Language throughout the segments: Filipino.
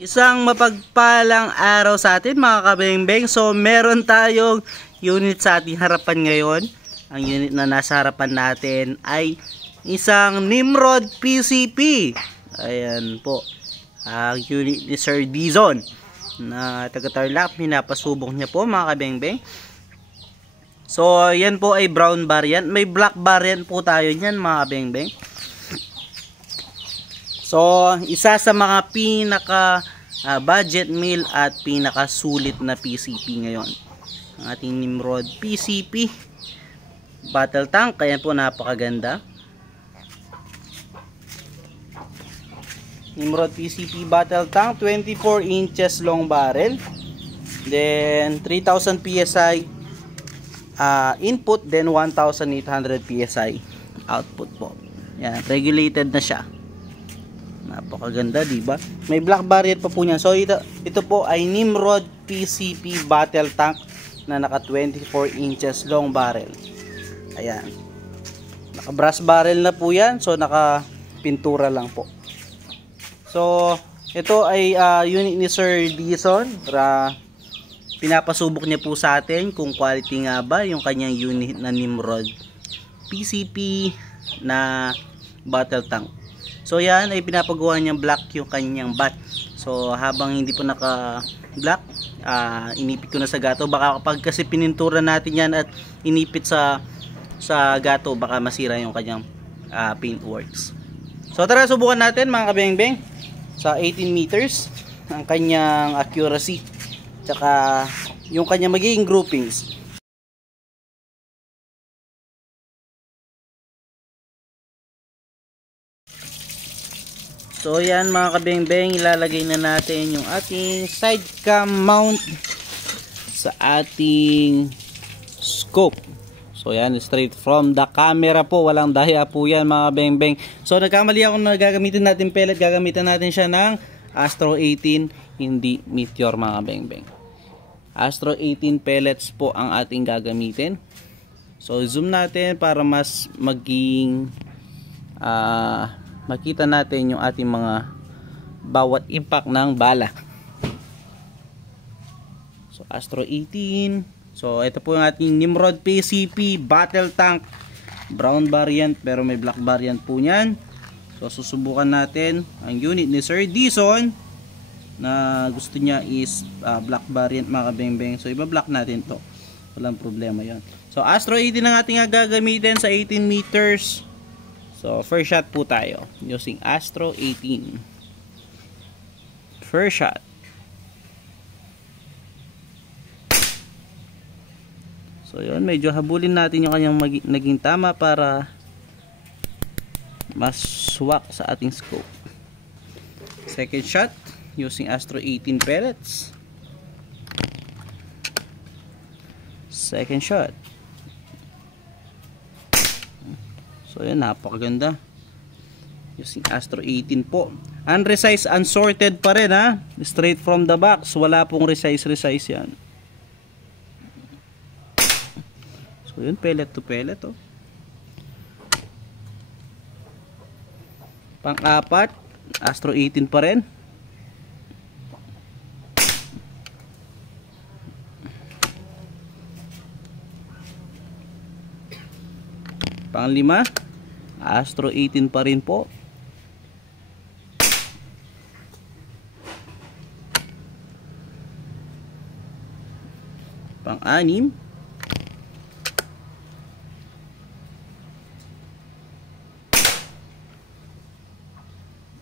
Isang mapagpalang araw sa atin mga kabengbeng. So meron tayong unit sa ating harapan ngayon. Ang unit na nasa harapan natin ay isang Nimrod PCP. Ayan po. Ang unit ni Sir Dizon na taga-Tarlac. Pinapasubok niya po mga kabengbeng. So yan po ay brown variant. May black variant po tayo niyan mga kabengbeng. So, isa sa mga pinaka budget meal at pinaka sulit na PCP ngayon. Ang ating Nimrod PCP battle tank, kaya po napakaganda. Nimrod PCP battle tank, 24 inches long barrel. Then 3000 PSI input, then 1800 PSI output po. Yan, regulated na siya. Napakaganda, di ba? May black variant pa po niyan. So ito po ay Nimrod PCP battle tank na naka 24 inches long barrel. Ayan. Naka brass barrel na po 'yan. So naka pintura lang po. So ito ay unit ni Sir Dizon. Pinapasubok niya po sa atin kung quality nga ba yung kanyang unit na Nimrod PCP na battle tank. So yan ay pinapagawa niyang black yung kanyang bat. So habang hindi po naka black, inipit ko na sa gato. Baka kapag kasi pinintura natin yan at inipit sa gato, baka masira yung kanyang paintworks. So tara, subukan natin mga kabengbeng sa 18 meters ang kanyang accuracy tsaka yung kanyang magiging groupings. So yan mga kabengbeng, ilalagay na natin yung ating side cam mount sa ating scope. So yan, straight from the camera po, walang daya po yan mga kabengbeng. So nagkamali ako na gagamitin natin pellet, gagamitin natin siya ng Astro 18, hindi Meteor mga kabengbeng. Astro 18 pellets po ang ating gagamitin. So zoom natin para mas maging makita natin yung ating mga bawat impact ng bala. So Astro 18. So ito po yung ating Nimrod PCP battle tank, brown variant pero may black variant po niyan. So susubukan natin ang unit ni Sir Dizon na gusto niya is black variant mga kabengbeng. So iba-black natin to, walang problema yan. So Astro 18 ang ating gagamitin sa 18 meters. So, first shot po tayo using Astro 18. First shot. So, yun. Medyo habulin natin yung kanyang naging tama para mas swak sa ating scope. Second shot using Astro 18 pellets. Second shot. So yan, napakaganda using Astro 18 po. Unresized, unsorted pa rin ha, straight from the box, wala pong resize yan. So yun, pellet to pellet oh. Pang-apat, Astro 18 pa rin. Pang-lima, Astro 18 pa rin po. Pang-anim,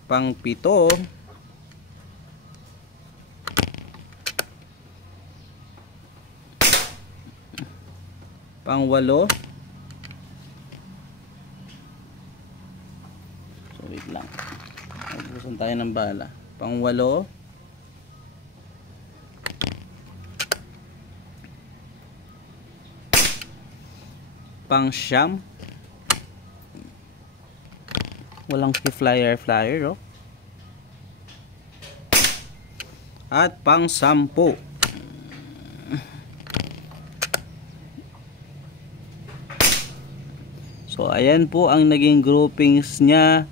pang-pito, pang-walo. Wait lang, magbusan tayo ng bala. Pang-walo, pang-siyam, walang flyer oh. At pang-sampu. So ayan po ang naging groupings niya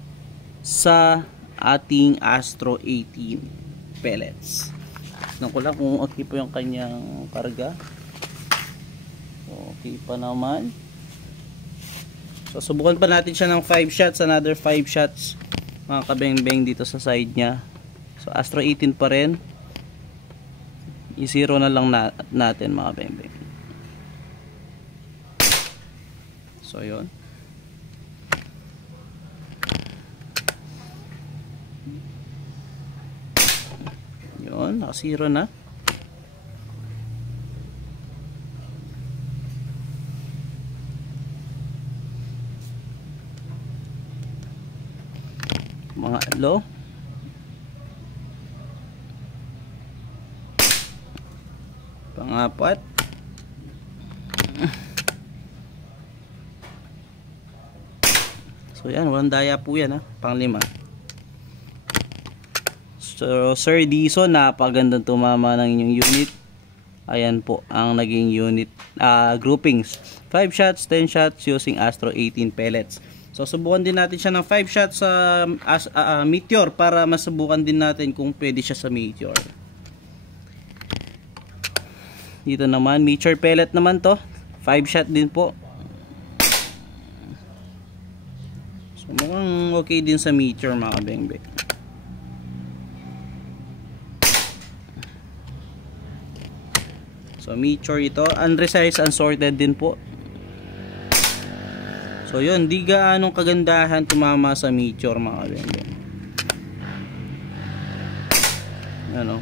sa ating Astro 18. pellets. Tignan ko lang kung okay po yung kanyang karga. Okay pa naman. So subukan pa natin siya ng 5 shots, another 5 shots mga kabeng-beng dito sa side niya. So Astro 18 pa rin. I-zero na lang natin mga beng-beng. So yun. Yun, naka-zero na. Mga low. Pang-apat. So yan, walang daya po yan ha. Pang-lima. So Sir Dison, napagandang tumama ng inyong unit. Ayan po ang naging unit groupings. 5 shots, 10 shots using Astro 18 pellets. So subukan din natin siya ng 5 shots sa Meteor para masubukan din natin kung pwede siya sa Meteor. Dito naman, Meteor pellet naman to. 5 shot din po. So mukhang okay din sa Meteor mga kabeng-beng. So Meteor ito, unresized, unsorted din po. So yun, di gaanong kagandahan tumama sa Meteor mga kabeng-beng. Ano?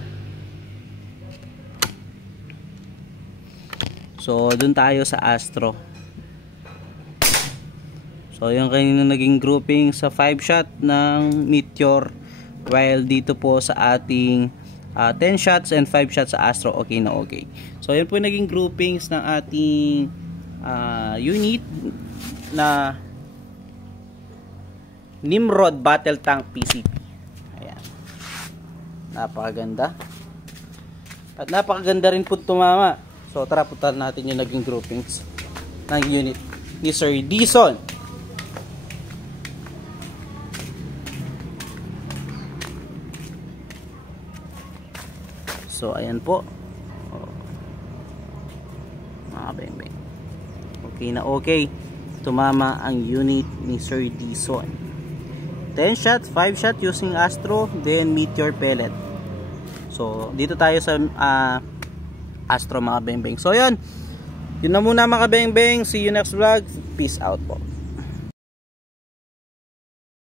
So dun tayo sa Astro. So yung kanina naging grouping sa 5 shot ng Meteor, while dito po sa ating 10 shots and 5 shots sa Astro, okay na okay. So yun po yung naging groupings ng ating unit na Nimrod Battle Tank PCP. Ayan. Napakaganda. At napakaganda rin po tumama. So tara, puntahan natin yung naging groupings ng unit ni Sir Dison. So ayan po. Mga beng-beng. Okay na okay. Tumama ang unit ni Sir Dison. 10 shots, 5 shots using Astro, then Meteor pellet. So dito tayo sa Astro mga beng-beng. So yun. Yun na muna mga beng-beng. See you next vlog. Peace out po.